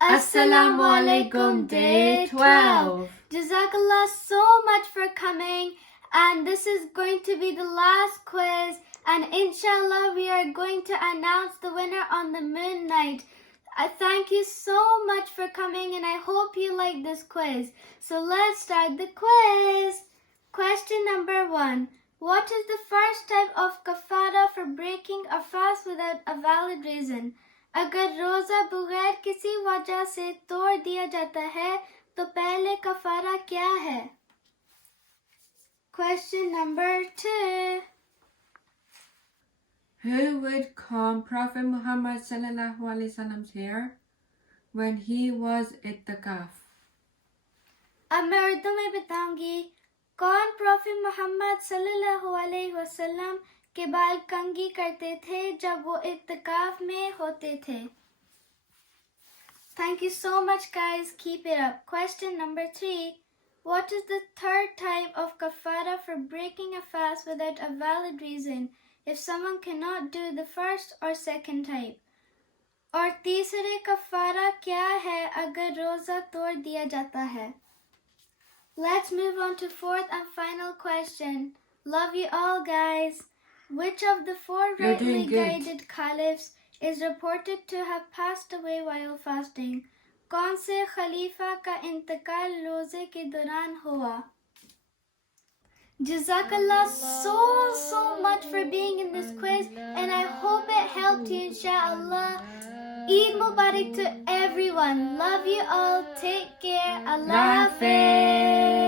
Assalamu alaikum, day 12. Jazakallah so much for coming, and this is going to be the last quiz, and inshallah we are going to announce the winner on the moon night. I thank you so much for coming, and I hope you like this quiz. So let's start the quiz. Question number 1. What is the first type of kafara for breaking a fast without a valid reason? अगर रोज़ा बगैर किसी वजह से तोड़ दिया जाता है तो पहले कफारा क्या है? Question number 2. Who would comb Prophet Muhammad sallallahu alaihi wasallam's hair when he was इत्तिकाफ? अब मैं उर्दू में बताऊंगी. कौन प्रॉफिट मोहम्मद सल्लल्लाहु अलैहि वसल्लम के बाल कंघी करते थे जब वो इत्तिकाफ में होते थे? Thank you so much, guys. Keep it up. Question number 3. What is the third type of kafara for breaking a fast without a valid reason if someone cannot do the first or second type? और तीसरे कफारा क्या है अगर रोज़ा तोड़ दिया जाता है? Let's move on to fourth and final question. Love you all, guys. Which of the 4 You're rightly doing good. guided caliphs is reported to have passed away while fasting? कौन से खलीफा का इंतकाल रोजे के दौरान हुआ? Jazakallah so much for being in this quiz, and I hope it helped you, inshallah. Eid Mubarak to everyone. Love you all. Take care. Allah Hafiz.